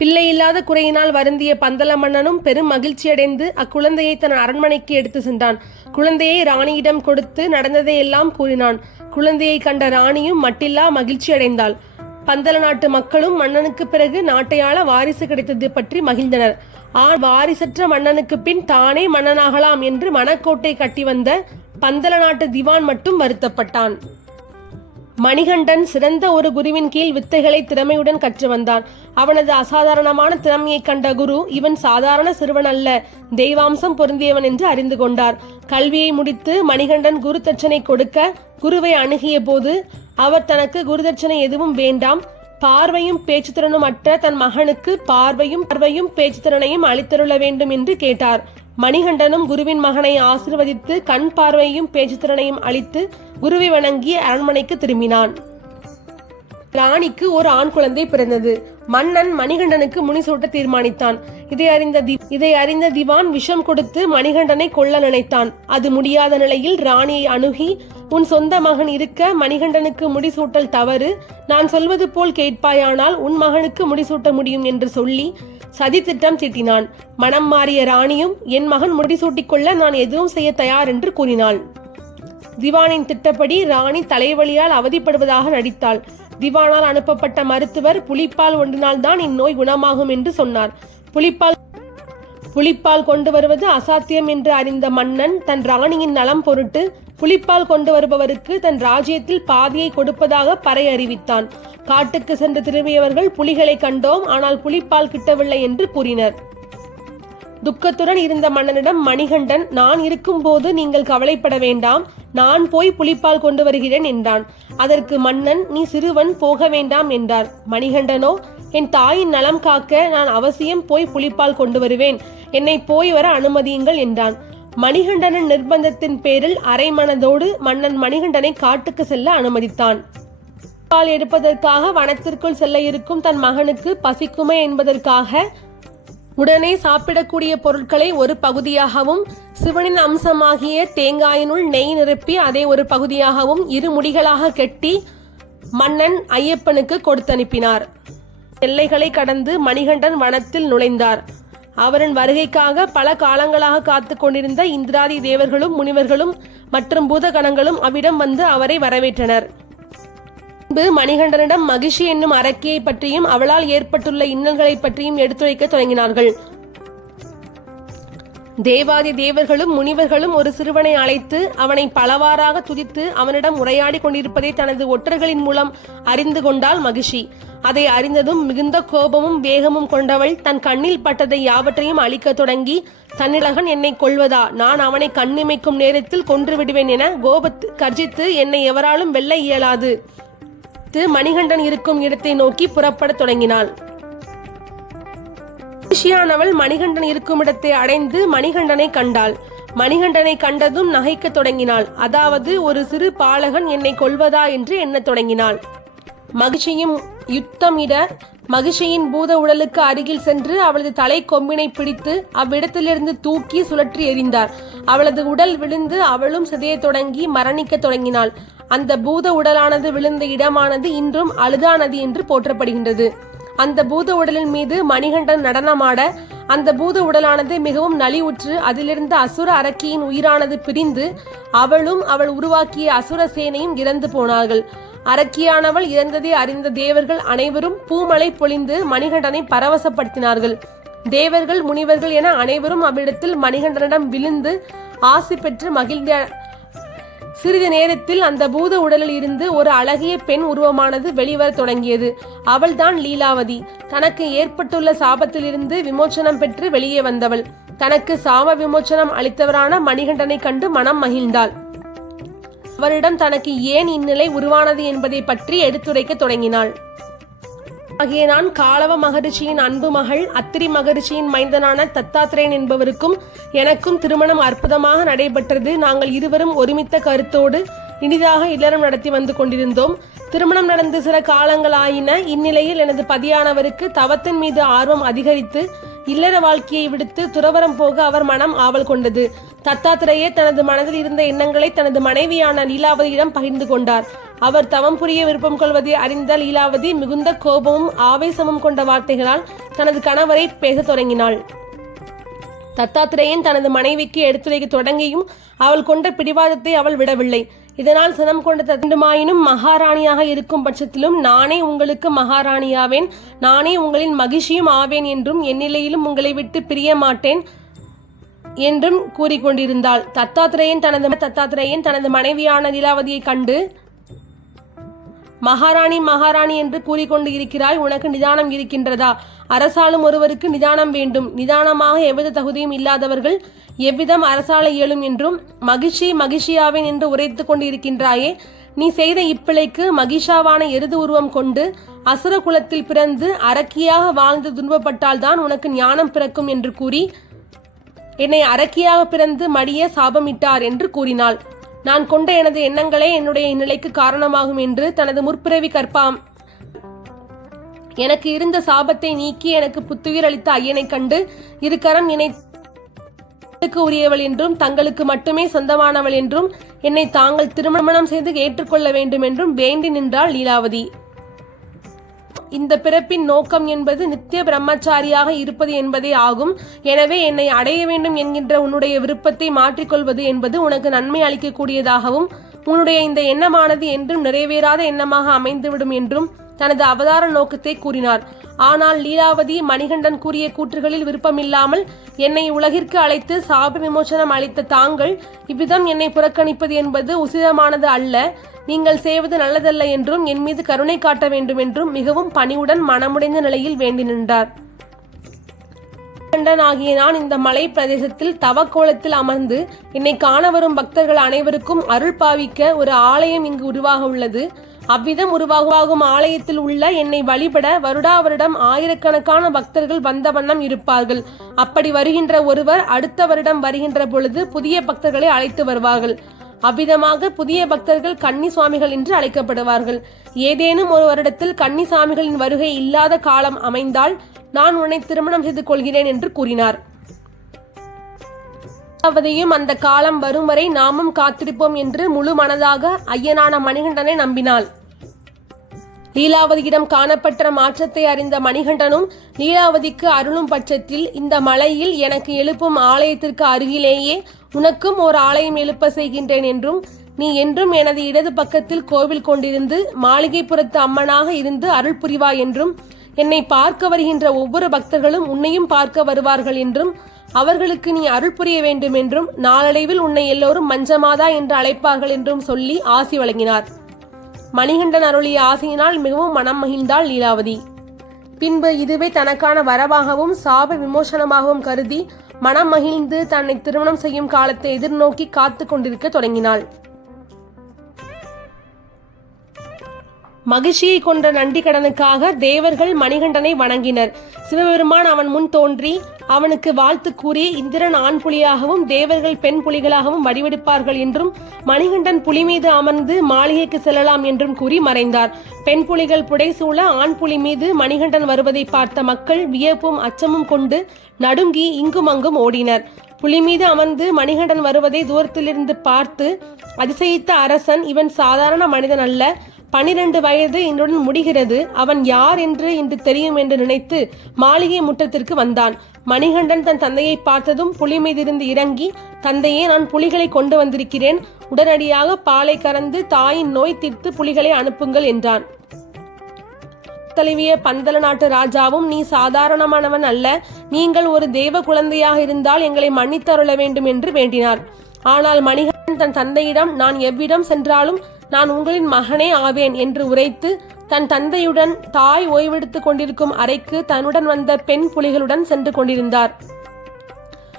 பிள்ளை இல்லாத குறையினால் வருந்திய பந்தல மன்னனும் பெரும் மகிழ்ச்சியடைந்து அக்குழந்தையை தன் அரண்மனைக்கு எடுத்து சென்றான். குழந்தையை ராணியிடம் கொடுத்து நடந்ததையெல்லாம் கூறினான். குழந்தையை கண்ட ராணியும் மட்டில்லா மகிழ்ச்சி அடைந்தாள். பந்தல நாட்டு மக்களும் மன்னனுக்கு பிறகு நாட்டையாள வாரிசு கிடைத்தது பற்றி மகிழ்ந்தனர். வாரிசற்ற மன்னனுக்கு பின் தானே மன்னனாகலாம் என்று மணக்கோட்டை கட்டி வந்த பந்தல நாட்டு திவான் மட்டும் வருத்தப்பட்டான். மணிகண்டன் சிறந்த ஒரு குருவின் கீழ் வித்தைகளை திறமையுடன் கற்று வந்தான். அவனது அசாதாரணமான திறமையை கண்ட குரு இவன் சாதாரண சிறுவன் அல்ல, தெய்வாம்சம் பொருந்தியவன் என்று அறிந்து கொண்டார். கல்வியை முடித்து மணிகண்டன் குரு தட்சணை கொடுக்க குருவை அணுகிய போது அவர் தனக்கு குருதட்சணை எதுவும் வேண்டாம், பார்வையும் பேச்சுத்திறனும் அற்ற தன் மகனுக்கு பார்வையும் பேச்சுத்திறனையும் அளித்தருள வேண்டும் என்று கேட்டார். மணிகண்டனும் குருவின் மகனை ஆசிர்வதித்து கண் பார்வையும் பேச்சுத்திறனையும் அளித்து குருவை வணங்கி அரண்மனைக்கு திரும்பினான். ராணிக்கு ஒரு ஆண் குழந்தை பிறந்தது. மன்னன் மணிகண்டனுக்கு முடிசூட்ட தீர்மானித்தான். இதை அறிந்த திவான் விஷம் கொடுத்து மணிகண்டனை கொல்ல நினைத்தான். அது முடியாத நிலையில் ராணியை அணுகி, உன் சொந்த மகன் இருக்க மணிகண்டனுக்கு முடிசூட்டல் தவறு, நான் சொல்வது போல் கேட்பாயானால் உன் மகனுக்கு முடிசூட்ட முடியும் என்று சொல்லி சதி திட்டம் தீட்டினான். மனம் மாறிய ராணியும் என் மகன் முடிசூட்டிக் கொள்ள நான் எதுவும் செய்ய தயார் என்று கூறினாள். திவானின் திட்டப்படி ராணி தலைவலியால் அவதிப்படுவதாக நடித்தாள். திவானால் அனுப்பப்பட்ட மருத்துவர் புலிப்பால் ஒன்றினால்தான் இந்நோய் குணமாகும் என்று சொன்னார். புலிப்பால் கொண்டு வருவது அசாத்தியம் என்று அறிந்த மன்னன் தன் ராணியின் நலம் பொருட்டு புலிப்பால் கொண்டு வருபவருக்கு தன் ராஜ்யத்தில் பாதியை கொடுப்பதாக பறை அறிவித்தான். காட்டுக்கு சென்று திரும்பியவர்கள் புலிகளை கண்டோம், ஆனால் புலிப்பால் கிட்டவில்லை என்று கூறினர். துக்கத்துடன் இருந்த மன்னனிடம் மணிகண்டன், நான் இருக்கும் போது நீங்கள் கவலைப்பட வேண்டாம், நான் போய் புலிப்பால் கொண்டு வருகிறேன் என்றான். அதற்கு மன்னன், நீ சிறுவன், போக வேண்டாம் என்றார். மணிகண்டனோ, என் தாயின் நலம் காக்க நான் அவசியம் போய் புலிப்பால் கொண்டு வருவேன், என்னை போய் வர அனுமதியுங்கள் என்றான். மணிகண்டனின் நிர்பந்தத்தின் பேரில் அரை மனதோடு மன்னன் மணிகண்டனை காட்டுக்கு செல்ல அனுமதித்தான். பால் எடுப்பதற்காக வனத்திற்குள் செல்ல இருக்கும் தன் மகனுக்கு பசிக்குமே என்பதற்காக உடனே சாப்பிடக்கூடிய பொருட்களை ஒரு பகுதியாகவும் சிவனின் அம்சமாகிய தேங்காயினுள் நெய் நிரப்பி அதை ஒரு பகுதியாகவும் இரு முடிகளாக கெட்டி மன்னன் ஐயப்பனுக்கு கொடுத்தனுப்பினார். எல்லைகளை கடந்து மணிகண்டன் வனத்தில் நுழைந்தார். அவரின் வருகைக்காக பல காலங்களாக காத்து கொண்டிருந்த இந்திராதி தேவர்களும் முனிவர்களும் மற்றும் பூதகணங்களும் அவ்விடம் வந்து அவரை வரவேற்றனர். மணிகண்டனிடம் மகிஷி என்னும் அரக்கியை பற்றியும் அவளால் ஏற்பட்டுள்ள இன்னல்களை பற்றியும் எடுத்துரைக்க தொடங்கினார்கள். தேவாதி தேவர்களும் முனிவர்களும் ஒரு சிறுவனை அழைத்து அவனை பலவாறாக துதித்து அவனிடம் உரையாடி கொண்டிருப்பதை தனது ஒற்றர்களின் மூலம் அறிந்து கொண்டாள் மகிஷி. அதை அறிந்ததும் மிகுந்த கோபமும் வேகமும் கொண்டவள் தன் கண்ணில் பட்டதை யாவற்றையும் அழிக்க தொடங்கி, தன்னிலகன் என்னை கொல்வதா, நான் அவனை கண்ணிமைக்கும் நேரத்தில் கொன்று விடுவேன் என கோபத்து கர்ஜித்து என்னை எவராலும் வெல்ல இயலாது மணிகண்டன் இருக்கும் இடத்தை நோக்கி புறப்பட தொடங்கினாள். மகிஷியானவள் மணிகண்டன் இருக்கும் இடத்தை அடைந்து மணிகண்டனை கண்டாள். மணிகண்டனை கண்டதும் நகைக்க தொடங்கினாள். அதாவது ஒரு சிறு பாலகன் என்னை கொல்வதா என்று எண்ணத் தொடங்கினாள். மகிஷியும் யுத்தம் இட மகிஷியின் பூத உடலுக்கு அருகில் சென்று அவளது தலை கொம்பினை பிடித்து அவ்விடத்திலிருந்து தூக்கி சுழற்றி எறிந்தார். அவளது உடல் விழுந்து அவளும் சிதைய தொடங்கி மரணிக்க தொடங்கினாள். அந்த பூத உடலானது விழுந்த இடமானது இன்றும் அழுதா நதி என்று போற்றப்படுகின்றது. அந்த பூத உடலின் மீது மணிகண்டன் நடனமாட அந்த பூத உடலானது மிகவும் நலிவுற்று அதிலிருந்த அசுர அரக்கியின் உயிரானது பிரிந்து அவளும் அவள் உருவாக்கிய அசுர சேனையும் இறந்து போனார்கள். அரக்கியானவள் இறந்ததை அறிந்த தேவர்கள் அனைவரும் பூமலை பொழிந்து மணிகண்டனை பரவசப்படுத்தினார்கள். தேவர்கள் முனிவர்கள் என அனைவரும் அவ்விடத்தில் மணிகண்டனிடம் விழுந்து ஆசி பெற்று மகிழ்ந்த சிறிது நேரத்தில் அந்த பூத உடலில் இருந்து ஒரு அழகிய பெண் உருவமானது வெளிவர தொடங்கியது. அவள்தான் லீலாவதி. தனக்கு ஏற்பட்டுள்ள சாபத்திலிருந்து விமோச்சனம் பெற்று வெளியே வந்தவள். தனக்கு சாப விமோச்சனம் அளித்தவரான மணிகண்டனை கண்டு மனம் மகிழ்ந்தாள். அவரிடம் தனக்கு ஏன் இந்நிலை உருவானது என்பதை பற்றி எடுத்துரைக்க தொடங்கினாள். ஆகிய நான் காலவ மகரிஷியின் அன்பு மகள் அத்திரி மகரிஷியின் மைந்தனான தத்தாத்திரேயன் என்பவருக்கும் எனக்கும் திருமணம் அற்புதமாக நடைபெற்றது. நாங்கள் இருவரும் ஒருமித்த கருத்தோடு இனிதாக இல்லறம் நடத்தி வந்து கொண்டிருந்தோம். திருமணம் நடந்து சில காலங்களாயின. இந்நிலையில் எனது பதியானவருக்கு தவத்தின் மீது ஆர்வம் அதிகரித்து இல்லற வாழ்க்கையை விடுத்து துறவரம் போக அவர் மனம் ஆவல் கொண்டது. தத்தாத்திரேயர் தனது மனதில் இருந்த எண்ணங்களை தனது மனைவியான லீலாவதியிடம் பகிர்ந்து கொண்டார். அவர் தவம் புரிய விருப்பம் கொள்வதை அறிந்த லீலாவதி மிகுந்த கோபமும் ஆவேசமும் கொண்ட வார்த்தைகளால் தனது கணவரை பேசத் தொடங்கினாள். தத்தாத்திரேயன் தனது மனைவிக்கு எடுத்துரைக்க தொடங்கியும் அவள் கொண்ட பிடிவாதத்தை அவள் விடவில்லை. இதனால் சினம் கொண்ட தண்டுமாயினும் மகாராணியாக இருக்கும் பட்சத்திலும் நானே உங்களுக்கு மகாராணியாவேன், நானே உங்களின் மகிழ்ச்சியும் ஆவேன் என்றும் எந்நிலையிலும் உங்களை விட்டு பிரிய மாட்டேன் என்றும் கூறிக்கொண்டிருந்தாள். தத்தாத்திரேயன் தனது மனைவியான லீலாவதியை கண்டு, மகாராணி மகாராணி என்று கூறிக்கொண்டு இருக்கிறாய், உனக்கு நிதானம் இருக்கின்றதா? அரசாளும் ஒருவருக்கு நிதானம் வேண்டும். நிதானமாக எவ்வித தகுதியும் இல்லாதவர்கள் எவ்விதம் அரசாள இயலும் என்றும் மகிழ்ச்சியாவேன் என்று உரைத்து கொண்டு இருக்கின்றாயே, நீ செய்த இப்பிழைக்கு மகிஷாவான எருது உருவம் கொண்டு அசுர குலத்தில் பிறந்து அரக்கியாக வாழ்ந்து துன்பப்பட்டால்தான் உனக்கு ஞானம் பிறக்கும் என்று கூறி என்னை அரக்கியாக பிறந்து மடிய சாபமிட்டார் என்று கூறினாள். நான் கொண்ட எனது எண்ணங்களே என்னுடைய நிலைக்கு காரணமாகும் என்று தனது முற்பிறவி கற்பாம் எனக்கு இருந்த சாபத்தை நீக்கி எனக்கு புத்துயிர் அளித்த ஐயனை கண்டு இருக்கரம் இணைக்கு உரியவள் என்றும் தங்களுக்கு மட்டுமே சொந்தமானவள் என்றும் என்னை தாங்கள் திருமணம் செய்து ஏற்றுக்கொள்ள வேண்டும் என்றும் வேண்டி நின்றாள் லீலாவதி. இந்த பிறப்பின் நோக்கம் என்பது நித்திய பிரம்மச்சாரியாக இருப்பது என்பதே ஆகும். எனவே என்னை அடைய வேண்டும் என்கின்ற உன்னுடைய விருப்பத்தை மாற்றிக்கொள்வது என்பது உனக்கு நன்மை அளிக்கக்கூடியதாகவும் உன்னுடைய இந்த எண்ணமானது என்றும் நிறைவேறாத எண்ணமாக அமைந்துவிடும் என்றும் தனது அவதார நோக்கத்தை கூறினார். ஆனால் லீலாவதி மணிகண்டன் கூறிய கூற்றுகளில் விருப்பமில்லாமல் என்னை உலகிற்கு அழைத்து சாப விமோசனம் அளித்த தாங்கள் இவ்விதம் என்னை புறக்கணிப்பது என்பது உசிதமானது அல்ல, நீங்கள் செய்வது நல்லதல்ல என்றும் என் மீது கருணை காட்ட வேண்டும் என்றும் மிகவும் பணிவுடன் மனமுடைந்த நிலையில் வேண்டி நின்றார். ஆகிய நான் இந்த மலை பிரதேசத்தில் தவக்கோலத்தில் அமர்ந்து என்னை காண வரும் பக்தர்கள் அனைவருக்கும் அருள் பாவிக்க ஒரு ஆலயம் இங்கு உருவாக உள்ளது. அவ்விதம் உருவாகும் ஆலயத்தில் உள்ள என்னை வழிபட வருடம் ஆயிரக்கணக்கான பக்தர்கள் வந்த வண்ணம் இருப்பார்கள். அப்படி வருகின்ற ஒருவர் அடுத்த வருடம் வருகின்ற பொழுது புதிய பக்தர்களை அழைத்து வருவார்கள். அவ்விதமாக புதிய பக்தர்கள் கன்னி சுவாமிகள் என்று அழைக்கப்படுவார்கள். ஏதேனும் ஒரு வருடத்தில் கன்னி சாமிகளின் வருகை இல்லாத காலம் அமைந்தால் நான் உன்னை திருமணம் செய்து கொள்கிறேன் என்று கூறினார். அவதையும் அந்த காலம் வரும் வரை நாமும் காத்திருப்போம் என்று முழு மனதாக ஐயனான மணிகண்டனை நம்பினாள். லீலாவதியிடம் காணப்பட்ட மாற்றத்தை அறிந்த மணிகண்டனும் லீலாவதிக்கு அருளும் பட்சத்தில் இந்த மலையில் எனக்கு எழுப்பும் ஆலயத்திற்கு அருகிலேயே உனக்கும் ஒரு ஆலயம் எழுப்ப செய்கின்றேன் என்றும் நீ என்றும் எனது இடது பக்கத்தில் கோவில் கொண்டிருந்து மாளிகைப்புறத்து அம்மனாக இருந்து அருள் புரிவாய் என்றும் என்னை பார்க்க வருகின்ற ஒவ்வொரு பக்தர்களும் உன்னையும் பார்க்க வருவார்கள் என்றும் அவர்களுக்கு நீ அருள் புரிய வேண்டும் என்றும் நாளடைவில் உன்னை எல்லோரும் மஞ்சமாதா என்று அழைப்பார்கள் என்றும் சொல்லி ஆசி வழங்கினார். மணிகண்டன் அருளிய ஆசையினால் மிகவும் மனம் மகிழ்ந்தாள் லீலாவதி. பின்பு இதுவே தனக்கான வரவாகவும் சாப விமோசனமாகவும் கருதி மனம் மகிழ்ந்து தன்னை திருமணம் செய்யும் காலத்தை எதிர்நோக்கி காத்து கொண்டிருக்க தொடங்கினாள். மகிழ்ச்சியை கொன்ற நன்றி கடனுக்காக தேவர்கள் மணிகண்டனை வணங்கினர். சிவபெருமான் அவன் முன் தோன்றி அவனுக்கு வாழ்த்து கூறி இந்திரன் ஆண் புலியாகவும் தேவர்கள் பெண் புலிகளாகவும் வடிவெடுப்பார்கள் என்றும் மணிகண்டன் புலி மீது அமர்ந்து மாளிகைக்கு செல்லலாம் என்றும் கூறி மறைந்தார். பெண் புலிகள் புடைசூழ ஆண் புலி மீது மணிகண்டன் வருவதை பார்த்த மக்கள் வியப்பும் அச்சமும் கொண்டு நடுங்கி இங்கும் அங்கும் ஓடினர். புலி மீது அமர்ந்து மணிகண்டன் வருவதை தூரத்திலிருந்து பார்த்து அதிசயித்த அரசன், இவன் சாதாரண மனிதன் அல்ல, 12 வயது இன்றுடன் முடிகிறது, அவன் யார் என்று இன்று தெரியும் என்று நினைத்து மாளிகை முற்றத்திற்கு வந்தான். மணிகண்டன் தன் தந்தையை பார்த்ததும் புலி மீதிருந்து இறங்கி, தந்தையே, நான் புலிகளை கொண்டு வந்திருக்கிறேன், உடனடியாக பாலை கறந்து தாயின் நோய் தீர்த்து புலிகளை அனுப்புங்கள் என்றான். தழுவிய பந்தல நாட்டு ராஜாவும், நீ சாதாரணமானவன் அல்ல, நீங்கள் ஒரு தேவ குழந்தையாக இருந்தால் எங்களை மன்னித்தருள வேண்டும் என்று வேண்டினார். ஆனால் மணிகண்டன் தன் தந்தையிடம், நான் எவ்விடம் சென்றாலும் நான் உங்களின் மகனே ஆவேன் என்று உரைத்து தன் தந்தையுடன் தாய் ஓய்வெடுத்துக் கொண்டிருக்கும் அறைக்கு தன்னுடன் வந்த பெண் புலிகளுடன் சென்று கொண்டிருந்தார்.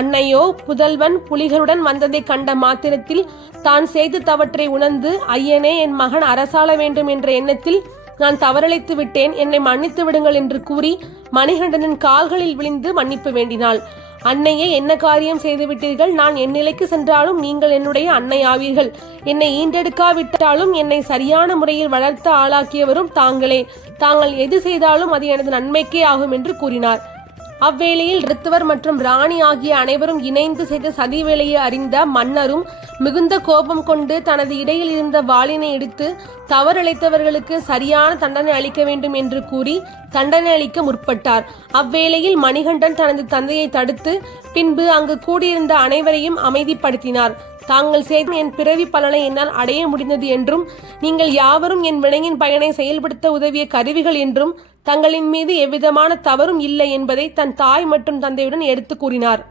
அன்னையோ புதல்வன் புலிகளுடன் வந்ததை கண்ட மாத்திரத்தில் தான் செய்து தவற்றை உணர்ந்து, ஐயனே, என் மகன் அரசாள வேண்டும் என்ற எண்ணத்தில் நான் தவறளித்து விட்டேன், என்னை மன்னித்து விடுங்கள் என்று கூறி மணிகண்டனின் கால்களில் விழுந்து மன்னிப்பு வேண்டினாள். அன்னையே, என்ன காரியம் செய்துவிட்டீர்கள்? நான் என் நிலைக்கு சென்றாலும் நீங்கள் என்னுடைய அன்னை ஆவீர்கள். என்னை ஈண்டெடுக்காவிட்டாலும் என்னை சரியான முறையில் வளர்த்து ஆளாக்கியவரும் தாங்களே. தாங்கள் எது செய்தாலும் அது எனது நன்மைக்கே ஆகும் என்று கூறினார். அவ்வேளையில் ரித்துவர் மற்றும் ராணி ஆகிய அனைவரும் இணைந்து செய்த சதி வேலையை அறிந்த மன்னரும் மிகுந்த கோபம் கொண்டு தனது இடையில் இருந்த வாளினை எடுத்து தவறிழைத்தவர்களுக்கு சரியான தண்டனை அளிக்க வேண்டும் என்று கூறி தண்டனை அளிக்க முற்பட்டார். அவ்வேளையில் மணிகண்டன் தனது தந்தையை தடுத்து பின்பு அங்கு கூடியிருந்த அனைவரையும் அமைதிப்படுத்தினார். தாங்கள் செய்த என் பிறவி பலனை என்னால் அடைய முடிந்தது என்றும் நீங்கள் யாவரும் என் வினையின் பயனை செயல்படுத்த உதவிய கருவிகள் என்றும் தங்களின் மீது எவ்விதமான தவறும் இல்லை என்பதை தன் தாய் மற்றும் தந்தையுடன் எடுத்து கூறினார்.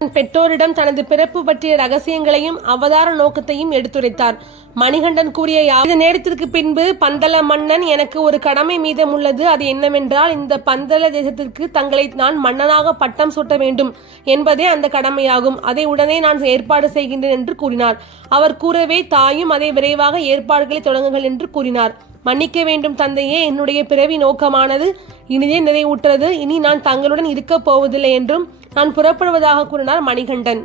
பெற்றோரிடம் தனது பிறப்பு பற்றிய ரகசியங்களையும் அவதார நோக்கத்தையும் எடுத்துரைத்தார். மணிகண்டன் கூறிய நேரத்திற்கு பின்பு பந்தல மன்னன் எனக்கு ஒரு கடமை மீதம் உள்ளது. அது என்னவென்றால் இந்த பந்தல தேசத்திற்கு தங்களை நான் மன்னனாக பட்டம் சூட்ட வேண்டும் என்பதே அந்த கடமையாகும். அதை உடனே நான் ஏற்பாடு செய்கின்றேன் என்று கூறினார். அவர் கூறவே தாயும் அதை விரைவாக ஏற்பாடுகளை தொடங்குங்கள் என்று கூறினார். மன்னிக்க வேண்டும் தந்தையே, என்னுடைய பிறவி நோக்கமானது இனிதே நிறைவுற்றது. இனி நான் தங்களுடன் இருக்கப் போவதில்லை என்றும் நான் புறப்படுவதாக கூறினார் மணிகண்டன்.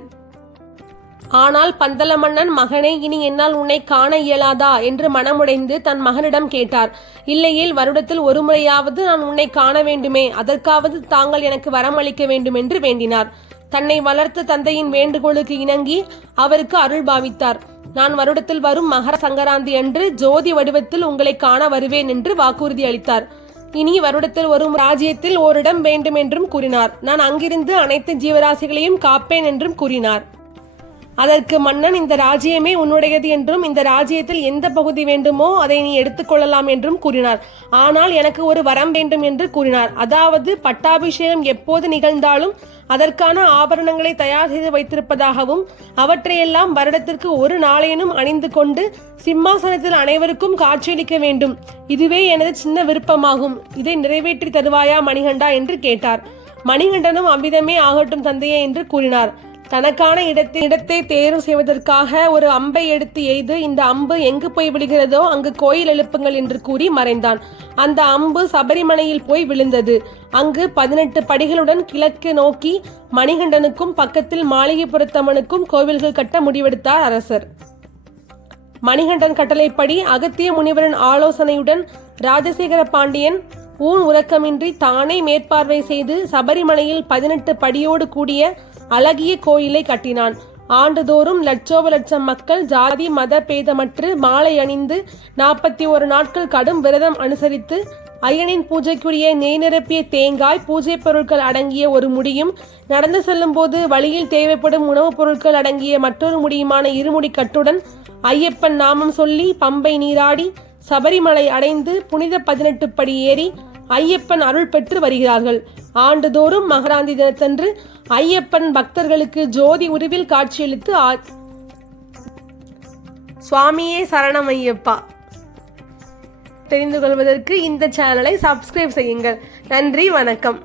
ஆனால் பந்தல மன்னன், மகனே, இனி என்னால் உன்னை காண இயலாதா என்று மனமுடைந்து தன் மகனிடம் கேட்டார். இல்லையேல் வருடத்தில் ஒரு முறையாவது நான் உன்னை காண வேண்டுமே, அதற்காவது தாங்கள் எனக்கு வரம் அளிக்க வேண்டும் என்று வேண்டினார். தன்னை வளர்த்த தந்தையின் வேண்டுகோளுக்கு இணங்கி அவருக்கு அருள் பாவித்தார். நான் வருடத்தில் வரும் மகர சங்கராந்தி அன்று ஜோதி வடிவத்தில் உங்களை காண வருவேன் என்று வாக்குறுதி அளித்தார். இனி வருடத்தில் வரும் ராஜ்யத்தில் ஓரிடம் வேண்டும் என்றும் கூறினார். நான் அங்கிருந்து அனைத்து ஜீவராசிகளையும் காப்பேன் என்றும் கூறினார். அதற்கு மன்னன், இந்த ராஜ்யமே உன்னுடையது என்றும் இந்த ராஜ்யத்தில் எந்த பகுதி வேண்டுமோ அதை நீ எடுத்துக்கொள்ளலாம் என்றும் கூறினார். ஆனால் எனக்கு ஒரு வரம் வேண்டும் என்று கூறினார். அதாவது பட்டாபிஷேகம் எப்போது நிகழ்ந்தாலும் அதற்கான ஆபரணங்களை தயார் செய்து வைத்திருப்பதாகவும் அவற்றையெல்லாம் வருடத்திற்கு ஒரு நாளேனும் அணிந்து கொண்டு சிம்மாசனத்தில் அனைவருக்கும் காட்சியளிக்க வேண்டும். இதுவே எனது சின்ன விருப்பமாகும். இதை நிறைவேற்றி தருவாயா மணிகண்டா என்று கேட்டார். மணிகண்டனும் அவ்விதமே ஆகட்டும் தந்தையே என்று கூறினார். தனக்கான இடத்தை தேர்வு செய்வதற்காக ஒரு அம்பை எடுத்து எய்து இந்த அம்பு எங்கு போய் விழுகிறதோ அங்கு கோயில் எழுப்புங்கள் என்று கூறி மறைந்தான். அந்த அம்பு சபரிமலையில் போய் விழுந்தது. அங்கு 18 படிகளுடன் கிழக்கு நோக்கி மணிகண்டனுக்கும் பக்கத்தில் மாளிகைப்புறத்தம்மனுக்கும் கோவில்கள் கட்ட முடிவெடுத்தார் அரசர். மணிகண்டன் கட்டளைப்படி அகத்திய முனிவரின் ஆலோசனையுடன் ராஜசேகர பாண்டியன் ஊன் உறக்கமின்றி தானே மேற்பார்வை செய்து சபரிமலையில் 18 படியோடு கூடிய அழகிய கோயிலை கட்டினான். ஆண்டுதோறும் லட்சோப லட்சம் மக்கள் ஜாதி மத பேதமற்று மாலை அணிந்து 41 நாட்கள் கடும் விரதம் அனுசரித்து ஐயனின் பூஜைக்குரிய நெய் நிரப்பிய தேங்காய், பூஜை பொருட்கள் அடங்கிய ஒரு முடியும், நடந்து செல்லும் போது வழியில் தேவைப்படும் உணவுப் பொருட்கள் அடங்கிய மற்றொரு முடியுமான இருமுடி கட்டுடன் ஐயப்பன் நாமம் சொல்லி பம்பை நீராடி சபரிமலை அடைந்து புனித 18 படி ஏறி ஐயப்பன் அருள் பெற்று வருகிறார்கள். ஆண்டுதோறும் மகராந்தி தினத்தன்று ஐயப்பன் பக்தர்களுக்கு ஜோதி உருவில் காட்சியளித்து சுவாமியே சரணம் ஐயப்பா தெரிந்து கொள்வதற்கு இந்த சேனலை சப்ஸ்கிரைப் செய்யுங்கள். நன்றி, வணக்கம்.